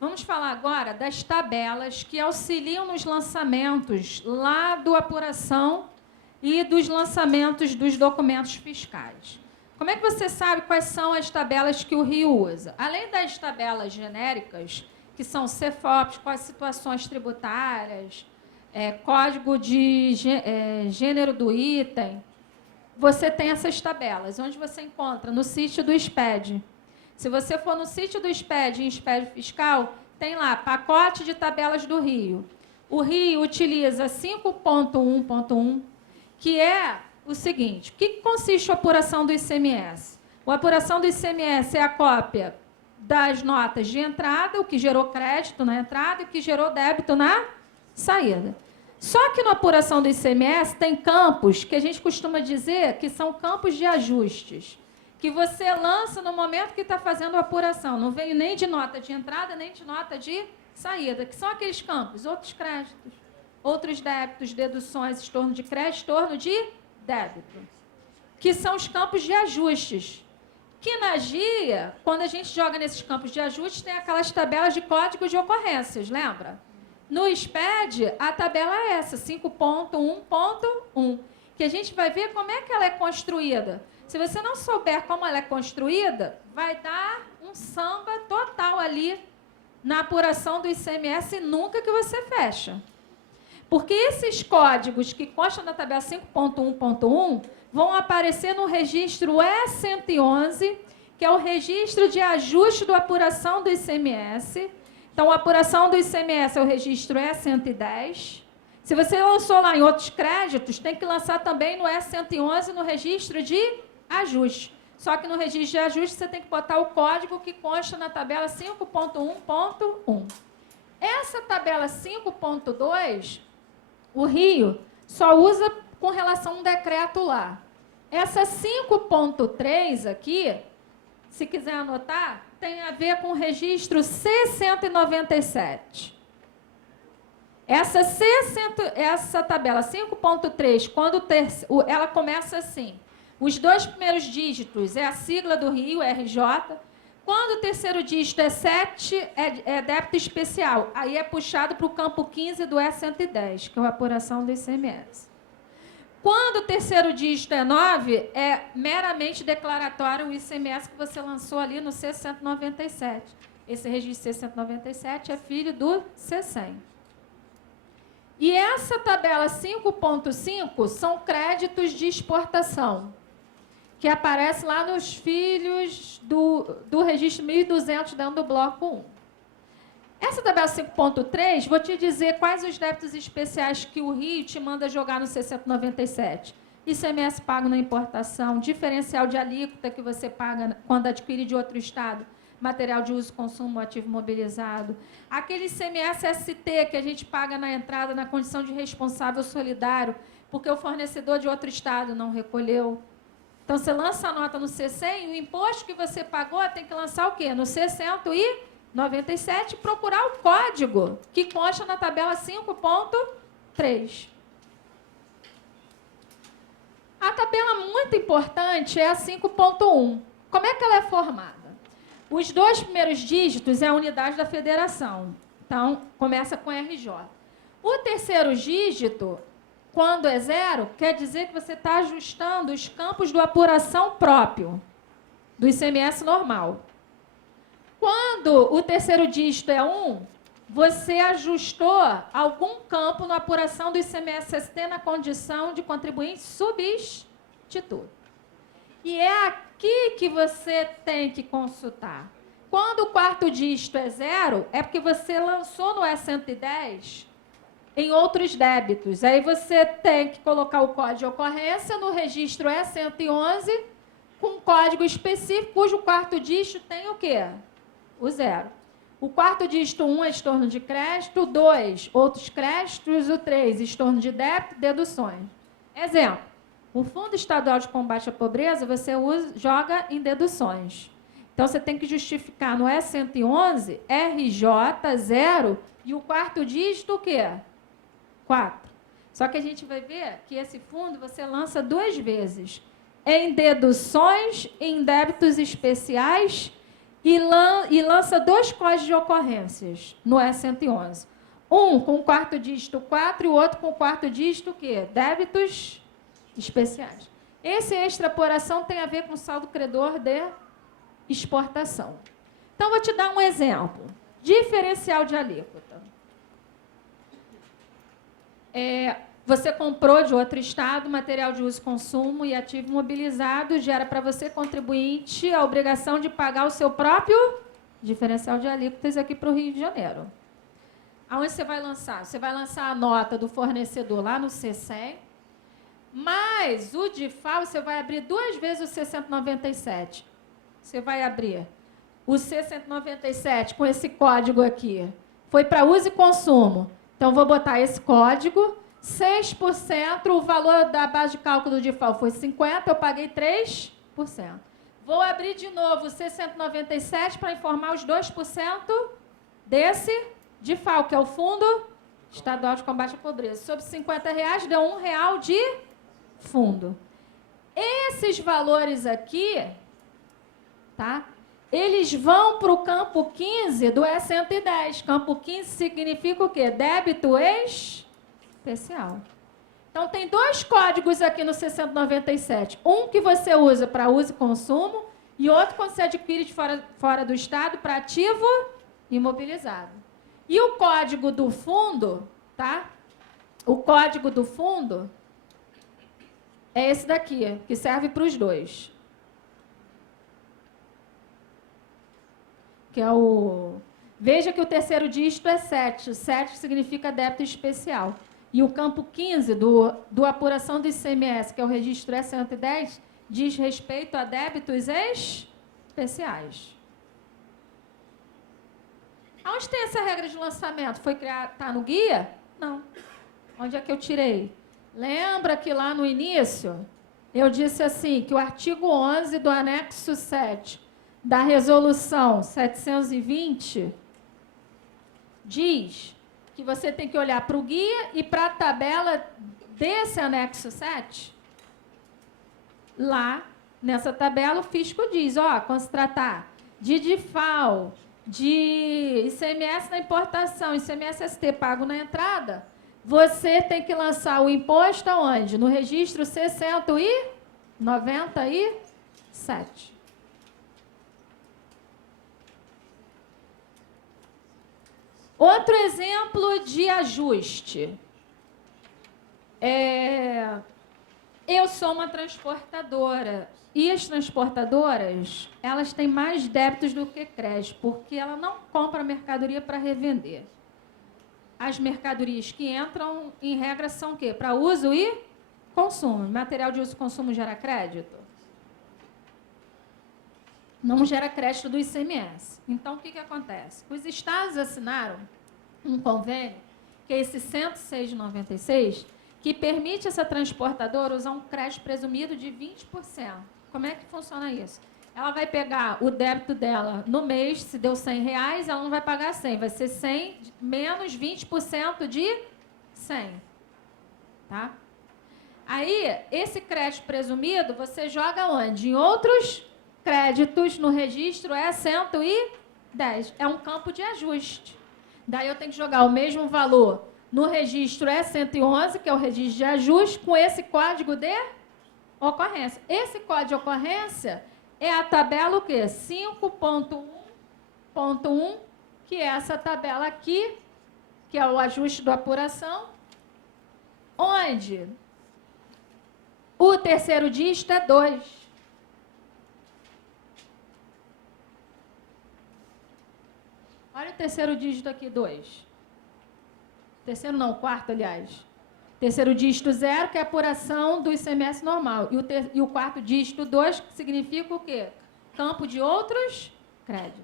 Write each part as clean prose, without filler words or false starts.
Vamos falar agora das tabelas que auxiliam nos lançamentos lá do apuração e dos lançamentos dos documentos fiscais. Como é que você sabe quais são as tabelas que o Rio usa? Além das tabelas genéricas, que são CFOPs, quais situações tributárias, código de gênero do item, você tem essas tabelas, onde você encontra no sítio do SPED. Se você for no sítio do SPED, em SPED Fiscal, tem lá, pacote de tabelas do Rio. O Rio utiliza 5.1.1, que é o seguinte: o que consiste a apuração do ICMS? A apuração do ICMS é a cópia das notas de entrada, o que gerou crédito na entrada e o que gerou débito na saída. Só que na apuração do ICMS tem campos que a gente costuma dizer que são campos de ajustes, que você lança no momento que está fazendo a apuração. Não veio nem de nota de entrada, nem de nota de saída, que são aqueles campos: outros créditos, outros débitos, deduções, estorno de crédito, estorno de débito, que são os campos de ajustes. Que na GIA, quando a gente joga nesses campos de ajustes, tem aquelas tabelas de códigos de ocorrências, lembra? No SPED, a tabela é essa, 5.1.1, que a gente vai ver como é que ela é construída. Se você não souber como ela é construída, vai dar um samba total ali na apuração do ICMS e nunca que você fecha. Porque esses códigos que constam na tabela 5.1.1 vão aparecer no registro E111, que é o registro de ajuste da apuração do ICMS. Então, a apuração do ICMS é o registro E110. Se você lançou lá em outros créditos, tem que lançar também no E111, no registro de ajuste. Só que no registro de ajuste, você tem que botar o código que consta na tabela 5.1.1. Essa tabela 5.2, o Rio só usa com relação a um decreto lá. Essa 5.3 aqui, se quiser anotar, tem a ver com o registro C197. Essa tabela 5.3, quando ela começa assim: os dois primeiros dígitos é a sigla do Rio, RJ. Quando o terceiro dígito é 7, é débito especial. Aí é puxado para o campo 15 do E110, que é a apuração do ICMS. Quando o terceiro dígito é 9, é meramente declaratório o ICMS que você lançou ali no C197. Esse registro C197 é filho do C100. E essa tabela 5.5 são créditos de exportação, que aparece lá nos filhos do registro 1.200 dentro do bloco 1. Essa tabela 5.3, vou te dizer quais os débitos especiais que o Rio te manda jogar no C197. ICMS pago na importação, diferencial de alíquota que você paga quando adquire de outro estado, material de uso e consumo, ativo mobilizado. Aquele ICMS ST que a gente paga na entrada na condição de responsável solidário, porque o fornecedor de outro estado não recolheu. Então, você lança a nota no C100 e o imposto que você pagou tem que lançar o quê? No C197, procurar o código que consta na tabela 5.3. A tabela muito importante é a 5.1. Como é que ela é formada? Os dois primeiros dígitos é a unidade da federação. Então, começa com RJ. O terceiro dígito, quando é 0, quer dizer que você está ajustando os campos do apuração próprio, do ICMS normal. Quando o terceiro dígito é 1, você ajustou algum campo na apuração do ICMS-ST na condição de contribuinte substituto. E é aqui que você tem que consultar. Quando o quarto dígito é 0, é porque você lançou no E110 em outros débitos. Aí você tem que colocar o código de ocorrência no registro E111 com um código específico, cujo quarto dígito tem o quê? O 0. O quarto dígito 1 é estorno de crédito, 2, outros créditos, o 3, estorno de débito, deduções. Exemplo, o Fundo Estadual de Combate à Pobreza, você joga em deduções. Então, você tem que justificar no E111, RJ 0, e o quarto dígito o quê? 4. Só que a gente vai ver que esse fundo você lança 2 vezes, em deduções, em débitos especiais e lança 2 códigos de ocorrências no E111. Um com o quarto dígito 4 e o outro com o quarto dígito o quê? Débitos especiais. Esse extraporação tem a ver com saldo credor de exportação. Então, vou te dar um exemplo. Diferencial de alíquota. Você comprou de outro estado material de uso e consumo e ativo imobilizado, gera para você, contribuinte, a obrigação de pagar o seu próprio diferencial de alíquotas aqui para o Rio de Janeiro. Aonde você vai lançar? Você vai lançar a nota do fornecedor lá no C100, mas o DIFAL você vai abrir 2 vezes o C197. Você vai abrir o C197 com esse código aqui. Foi para uso e consumo. Então, vou botar esse código. 6%, o valor da base de cálculo do DIFAL foi 50%, eu paguei 3%. Vou abrir de novo o C197 para informar os 2% desse DIFAL, que é o Fundo Estadual de Combate à Pobreza. Sobre R$50 deu R$1 de fundo. Esses valores aqui, tá? Eles vão para o campo 15 do E110. Campo 15 significa o quê? Débito especial. Então, tem 2 códigos aqui no C197. Um que você usa para uso e consumo e outro quando você adquire de fora do estado para ativo imobilizado. E o código do fundo, tá? O código do fundo é esse daqui, que serve para os 2. Que é o... Veja que o terceiro dígito é 7. 7 significa débito especial. E o campo 15 do apuração do ICMS, que é o registro E110, diz respeito a débitos especiais. Aonde tem essa regra de lançamento? Foi criada, está no guia? Não. Onde é que eu tirei? Lembra que lá no início eu disse assim, que o artigo 11 do anexo 7 da resolução 720 diz que você tem que olhar para o guia e para a tabela desse anexo 7. Lá, nessa tabela, o fisco diz, quando se tratar de DIFAL, de ICMS na importação, ICMS-ST pago na entrada, você tem que lançar o imposto aonde? No registro 697. Outro exemplo de ajuste. Eu sou uma transportadora e as transportadoras, elas têm mais débitos do que crédito, porque ela não compra mercadoria para revender. As mercadorias que entram, em regra, são o quê? Para uso e consumo. Material de uso e consumo gera crédito? Não gera crédito do ICMS. Então, o que acontece? Os estados assinaram um convênio, que é esse 106/96, que permite essa transportadora usar um crédito presumido de 20%. Como é que funciona isso? Ela vai pegar o débito dela no mês, se deu R$100, ela não vai pagar 100, vai ser 100 menos 20% de 100. Tá? Aí, esse crédito presumido, você joga onde? Em outros créditos no registro E110. É um campo de ajuste. Daí eu tenho que jogar o mesmo valor no registro E111, que é o registro de ajuste, com esse código de ocorrência. Esse código de ocorrência é a tabela o quê? 5.1.1, que é essa tabela aqui, que é o ajuste da apuração, onde o terceiro dígito é 2. Olha o terceiro dígito aqui, 2. Terceiro não, quarto, aliás. Terceiro dígito 0, que é a apuração do ICMS normal. E o quarto dígito 2, que significa o quê? Campo de outros créditos.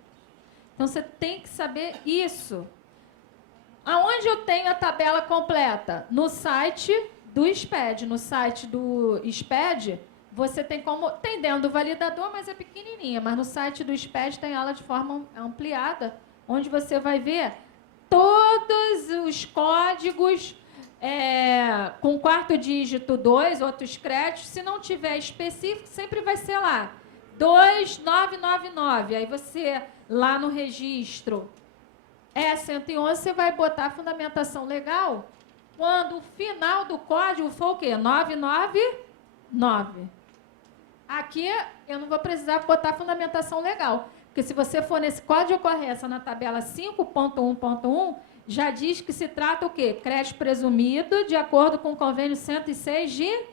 Então, você tem que saber isso. Aonde eu tenho a tabela completa? No site do SPED. No site do SPED, você tem como... Tem dentro do validador, mas é pequenininha. Mas no site do SPED tem ela de forma ampliada, onde você vai ver todos os códigos com quarto dígito 2, outros créditos. Se não tiver específico, sempre vai ser lá. 2999. Aí você, lá no registro E111, você vai botar a fundamentação legal quando o final do código for o quê? 999. Aqui eu não vou precisar botar a fundamentação legal, porque se você for nesse código de ocorrência na tabela 5.1.1, já diz que se trata o quê? Crédito presumido de acordo com o convênio 106 de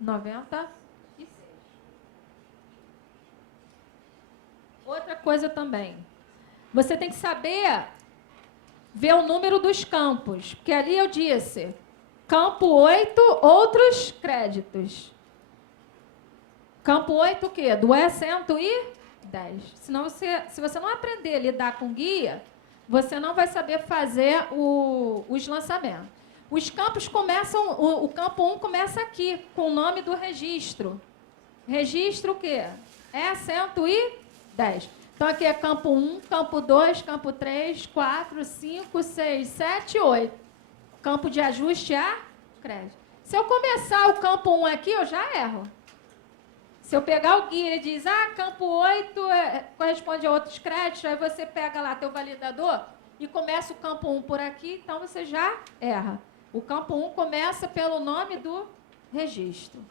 96. Outra coisa também, você tem que saber ver o número dos campos, porque ali eu disse, campo 8, outros créditos. Campo 8 o quê? Do E110. Senão se você não aprender a lidar com guia, você não vai saber fazer os lançamentos. Os campos começam, o campo 1 começa aqui, com o nome do registro. Registro o quê? E110. Então, aqui é campo 1, campo 2, campo 3, 4, 5, 6, 7, 8. Campo de ajuste a crédito. Se eu começar o campo 1 aqui, eu já erro. Se eu pegar o guia e diz, campo 8 corresponde a outros créditos, aí você pega lá teu validador e começa o campo 1 por aqui, então você já erra. O campo 1 começa pelo nome do registro.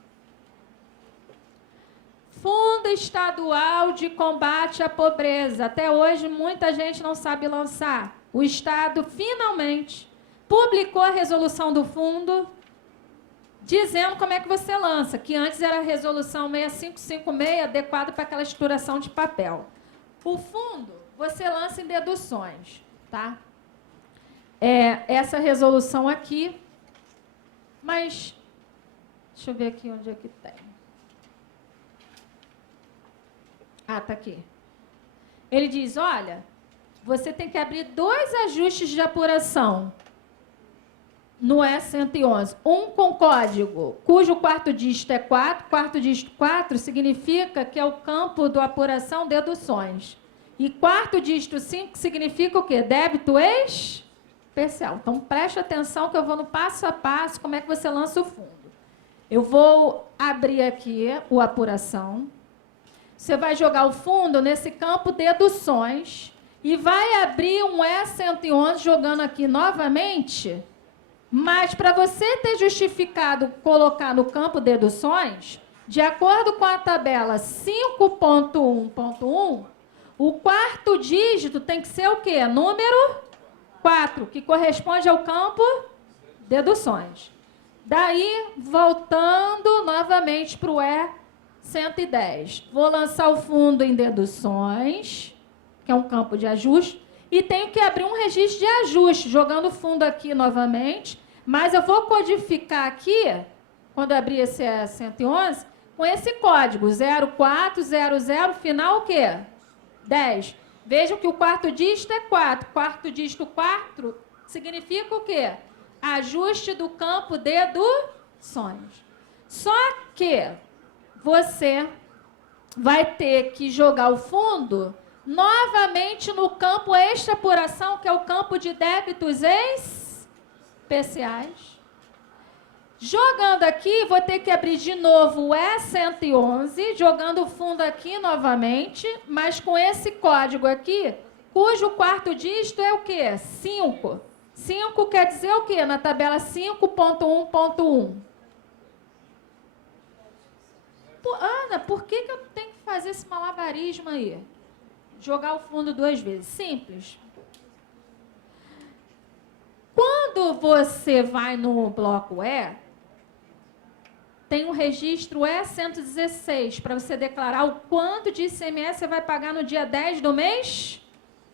Fundo Estadual de Combate à Pobreza. Até hoje, muita gente não sabe lançar. O Estado, finalmente, publicou a resolução do fundo, dizendo como é que você lança, que antes era a resolução 6556, adequada para aquela estruturação de papel. O fundo, você lança em deduções, tá? Essa resolução aqui, mas, deixa eu ver aqui onde é que tem. Tá aqui. Ele diz, olha, você tem que abrir 2 ajustes de apuração no E111. Um com código, cujo quarto dígito é 4. Quarto dígito 4 significa que é o campo da apuração deduções. E quarto dígito 5 significa o quê? Débito especial. Então, preste atenção que eu vou no passo a passo como é que você lança o fundo. Eu vou abrir aqui o apuração. Você vai jogar o fundo nesse campo deduções e vai abrir um E111 jogando aqui novamente, mas para você ter justificado colocar no campo deduções, de acordo com a tabela 5.1.1, o quarto dígito tem que ser o quê? Número 4, que corresponde ao campo deduções. Daí, voltando novamente para o E110. Vou lançar o fundo em deduções, que é um campo de ajuste, e tenho que abrir um registro de ajuste, jogando o fundo aqui novamente, mas eu vou codificar aqui, quando abrir esse E111, com esse código 0400, final o quê? 10. Vejam que o quarto dígito é 4. Quarto dígito 4 significa o quê? Ajuste do campo deduções. Só que você vai ter que jogar o fundo novamente no campo extrapuração, que é o campo de débitos especiais. Jogando aqui, vou ter que abrir de novo o E111, jogando o fundo aqui novamente, mas com esse código aqui, cujo quarto dígito é o quê? 5. 5 quer dizer o quê? Na tabela 5.1.1. Ana, por que eu tenho que fazer esse malabarismo aí? Jogar o fundo 2 vezes. Simples. Quando você vai no bloco E, tem um registro E116 para você declarar o quanto de ICMS você vai pagar no dia 10 do mês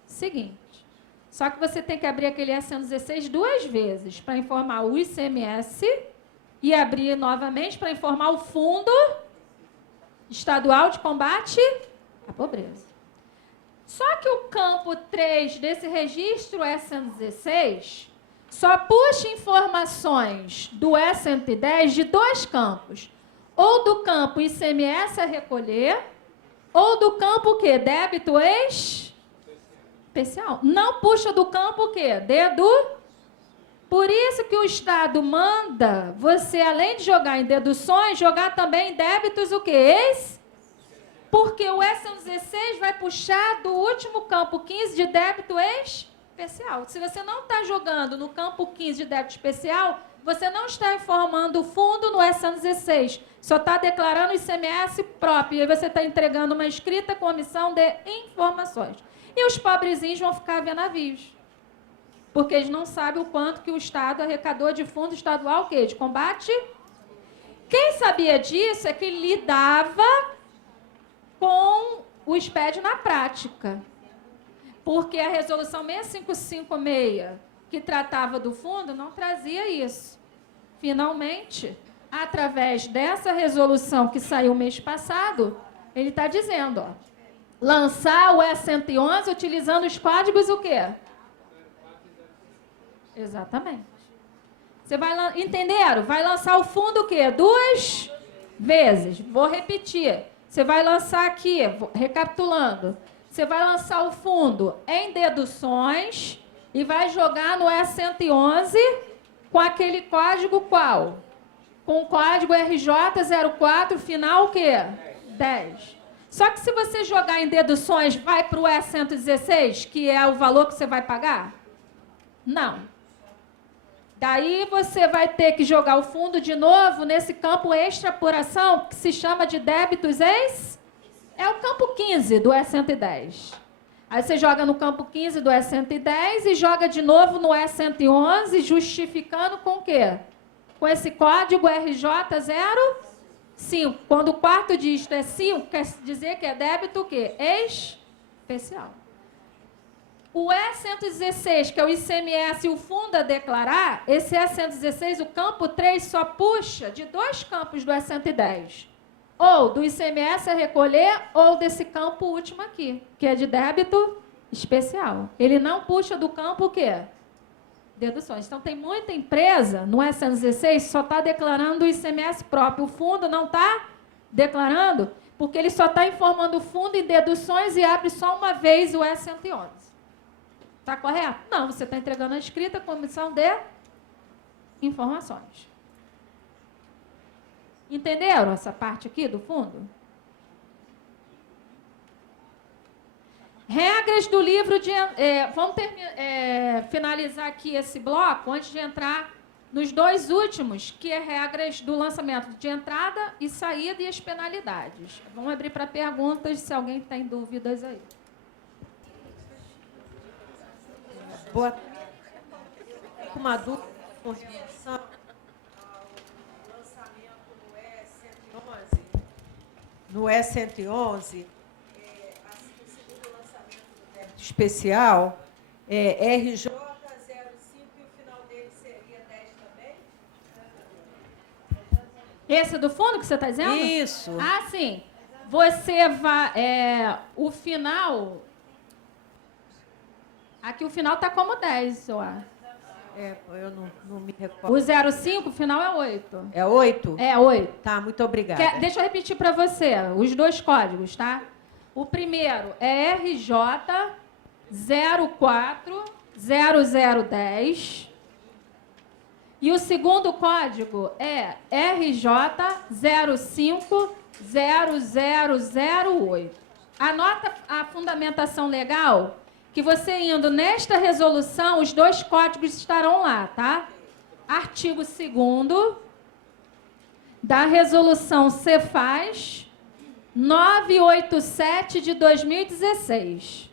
seguinte. Só que você tem que abrir aquele E116 2 vezes para informar o ICMS e abrir novamente para informar o Fundo Estadual de Combate à Pobreza. Só que o campo 3 desse registro E116 só puxa informações do E110 de 2 campos. Ou do campo ICMS a recolher, ou do campo o quê? Débito especial. Não puxa do campo o quê? Por isso que o Estado manda você, além de jogar em deduções, jogar também em débitos o quê? Porque o E116 vai puxar do último campo 15 de débito especial. Se você não está jogando no campo 15 de débito especial, você não está informando o fundo no E116. Só está declarando o ICMS próprio. E aí você está entregando uma escrita com omissão de informações. E os pobrezinhos vão ficar vendo navios. Porque eles não sabem o quanto que o Estado arrecadou de fundo estadual, o quê? De combate. Quem sabia disso é que lidava com o SPED na prática. Porque a resolução 6556, que tratava do fundo, não trazia isso. Finalmente, através dessa resolução que saiu mês passado, ele está dizendo, ó, lançar o E111 utilizando os códigos o quê? Exatamente. Você vai, entenderam? Vai lançar o fundo o quê? 2 vezes. Vou repetir. Você vai lançar aqui, recapitulando, você vai lançar o fundo em deduções e vai jogar no E111 com aquele código qual? Com o código RJ04, final o quê? 10. Só que se você jogar em deduções, vai para o E116, que é o valor que você vai pagar? Não. Daí você vai ter que jogar o fundo de novo nesse campo extrapuração, que se chama de débitos é o campo 15 do E110. Aí você joga no campo 15 do E110 e joga de novo no E111, justificando com o quê? Com esse código RJ05. Quando o quarto dígito é 5, quer dizer que é débito o quê? Especial. O E116, que é o ICMS e o fundo a declarar, esse E116, o campo 3, só puxa de 2 campos do E110. Ou do ICMS a recolher, ou desse campo último aqui, que é de débito especial. Ele não puxa do campo o quê? Deduções. Então, tem muita empresa no E116 só está declarando o ICMS próprio. O fundo não está declarando, porque ele só está informando o fundo em deduções e abre só uma vez o E111. Está correto? Não, você está entregando a escrita com omissão de informações. Entenderam essa parte aqui do fundo? Regras do livro de... vamos finalizar aqui esse bloco antes de entrar nos 2 últimos, que é regras do lançamento de entrada e saída e as penalidades. Vamos abrir para perguntas, se alguém tem dúvidas aí. Boa tarde. Com uma dúvida com relação ao lançamento no E111, assim, o segundo lançamento do débito especial, RJ05 e o final dele seria 10 também? Esse é do fundo que você está dizendo? Isso. Ah, sim. Você vai... o final... Aqui o final está como 10, eu acho. Eu não me recordo. O 05, o final é 8. É 8? É 8. Tá, muito obrigada. Deixa eu repetir para você os 2 códigos, tá? O primeiro é RJ 040010 e o segundo código é RJ 050008. Anota a fundamentação legal, que você indo nesta resolução, os 2 códigos estarão lá, tá? Artigo 2º da resolução Cefaz 987 de 2016.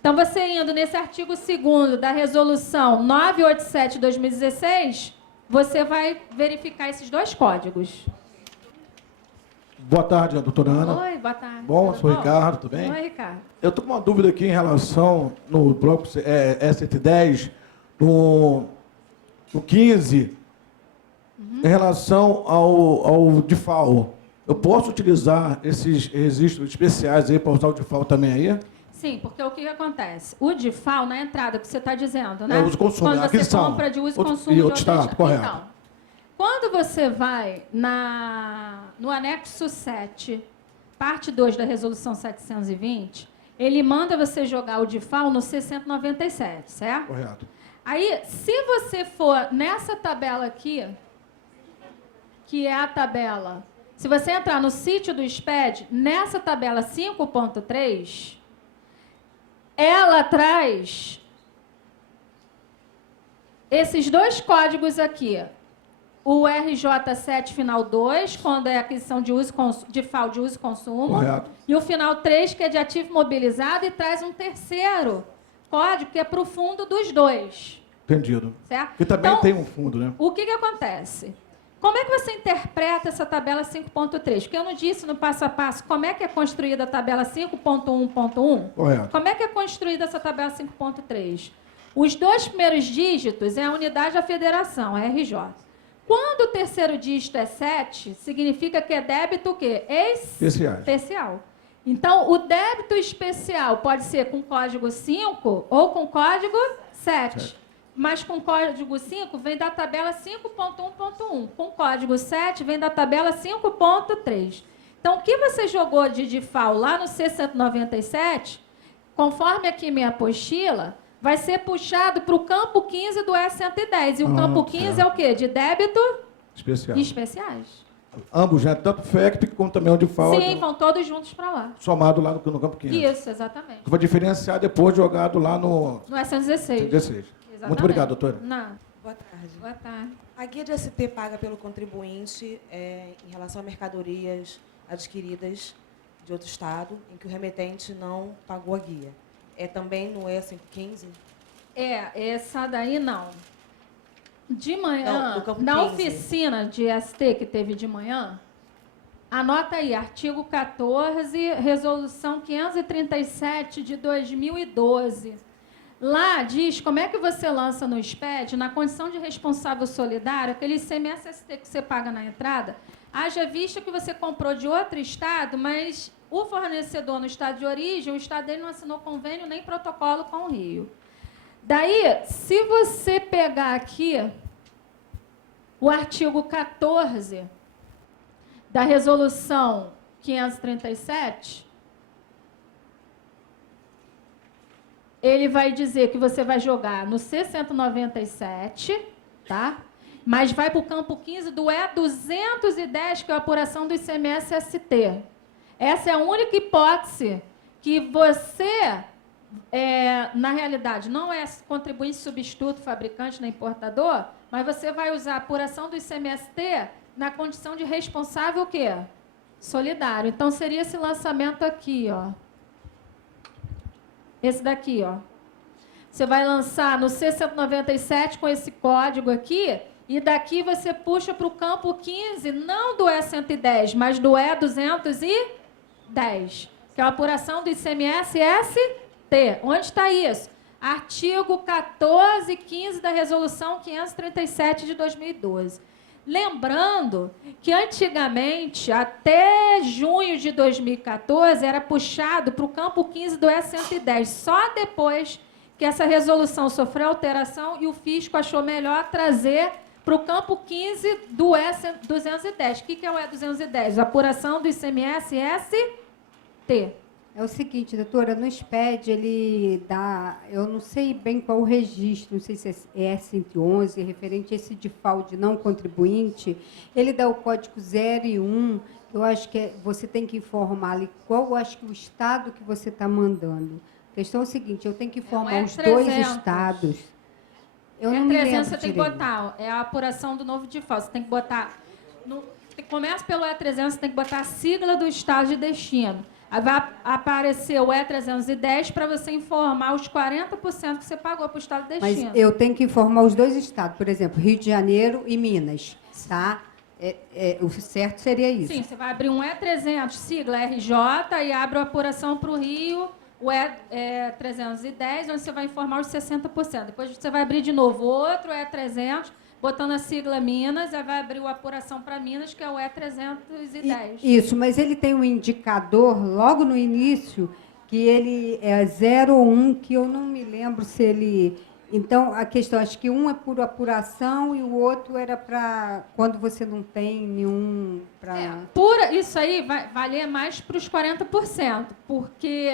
Então, você indo nesse artigo 2º da resolução 987 de 2016, você vai verificar esses 2 códigos. Boa tarde, doutora Ana. Oi, boa tarde. Bom, sou o Ricardo, tudo bem? Oi, Ricardo. Eu estou com uma dúvida aqui em relação, no bloco E110, no 15, em relação ao DIFAL. Eu posso utilizar esses registros especiais aí para usar o DIFAL também aí? Sim, porque o que acontece? O DIFAL, na entrada, que você está dizendo, né? É uso e consumo, quando você aquisição. compra de uso e consumo E de outro estado, correto. Então, quando você vai no anexo 7, parte 2 da resolução 720, ele manda você jogar o DIFAL no 697, certo? Correto. Aí, se você for nessa tabela aqui, que é a tabela Se você entrar no sítio do SPED, nessa tabela 5.3, ela traz esses dois códigos aqui. O RJ7 final 2, quando é aquisição de uso de FAO de uso e consumo. Correto. E o final 3, que é de ativo mobilizado, e traz um terceiro código, que é para o fundo dos dois. Entendido. Certo? Que também Então, tem um fundo, né? o que acontece? Como é que você interpreta essa tabela 5.3? Porque eu não disse no passo a passo como é que é construída a tabela 5.1.1. Correto. Como é que é construída essa tabela 5.3? Os dois primeiros dígitos é a unidade da federação, a RJ. Quando o terceiro dígito é 7, significa que é débito o quê? Especial. Então, o débito especial pode ser com código 5 ou com código 7. Mas com código 5 vem da tabela 5.1.1. Com código 7 vem da tabela 5.3. Então, o que você jogou de DIFAL lá no C197, conforme aqui minha apostila, vai ser puxado para o campo 15 do E110. E o campo 15 é o quê? De débito especiais. Ambos, né? Tanto FECT como também o DIFAL. Sim, vão todos juntos para lá. Somado lá no campo 15. Isso, exatamente. Que vai diferenciar depois jogado lá no E116. 16. Muito obrigado, doutora. Não. Boa tarde. Boa tarde. A guia de ST paga pelo contribuinte em relação a mercadorias adquiridas de outro estado, em que o remetente não pagou a guia. É também no E515? Essa daí não. De manhã, Não, do campo na 15. oficina de ST que teve de manhã, anota aí, artigo 14, resolução 537 de 2012. Lá diz como é que você lança no SPED, na condição de responsável solidário, aquele ICMS-ST que você paga na entrada, haja vista que você comprou de outro estado, mas o fornecedor no estado de origem, o estado dele não assinou convênio nem protocolo com o Rio. Daí, se você pegar aqui o artigo 14 da resolução 537, ele vai dizer que você vai jogar no C197, tá? Mas vai para o campo 15 do E210, que é a apuração do ICMS-ST. Essa é a única hipótese que você, na realidade, não é contribuinte substituto, fabricante, nem importador, mas você vai usar a apuração do ICMS-ST na condição de responsável o quê? Solidário. Então, seria esse lançamento aqui, ó. Esse daqui, ó. Você vai lançar no C197 com esse código aqui, e daqui você puxa para o campo 15, não do E110, mas do E210, que é a apuração do ICMS-ST. Onde está isso? Artigo 14 e 15 da Resolução 537 de 2012. Lembrando que, antigamente, até junho de 2014, era puxado para o campo 15 do E110. Só depois que essa resolução sofreu alteração e o fisco achou melhor trazer para o campo 15 do E210. O que é o E210? Apuração do ICMS-ST. É o seguinte, doutora, no SPED ele dá, eu não sei bem qual o registro, não sei se é E111, referente a esse DIFAL de não contribuinte, ele dá o código 0 e 1, eu acho que você tem que informar ali qual, eu acho que o estado que você está mandando. A questão é o seguinte, eu tenho que informar os dois estados. Eu não me lembro você tem que botar, é a apuração do novo DIFAL, você tem que botar, começa pelo E300, você tem que botar a sigla do estado de destino. Aí vai aparecer o E310 para você informar os 40% que você pagou para o estado de destino. Mas eu tenho que informar os dois estados, por exemplo, Rio de Janeiro e Minas, tá? O certo seria isso. Sim, você vai abrir um E300, sigla RJ, e abre a apuração para o Rio, o E310, onde você vai informar os 60%. Depois você vai abrir de novo outro E300, botando a sigla Minas, aí vai abrir a apuração para Minas, que é o E310. Isso, mas ele tem um indicador logo no início, que ele é 0 ou 1, que eu não me lembro se ele... Então, a questão, acho que um é por apuração e o outro era para quando você não tem nenhum... Isso aí vai valer mais para os 40%, porque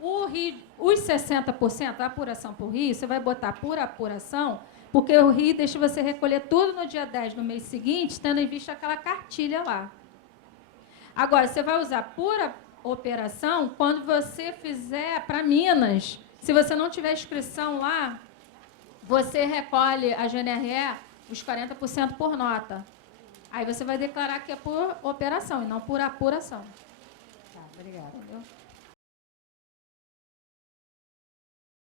os 60%, a apuração por Rio, você vai botar por apuração... Porque o Rio deixa você recolher tudo no dia 10 no mês seguinte, tendo em vista aquela cartilha lá. Agora, você vai usar por operação quando você fizer para Minas. Se você não tiver inscrição lá, você recolhe a GNRE os 40% por nota. Aí você vai declarar que é por operação e não por apuração. Tá, obrigada. Entendeu?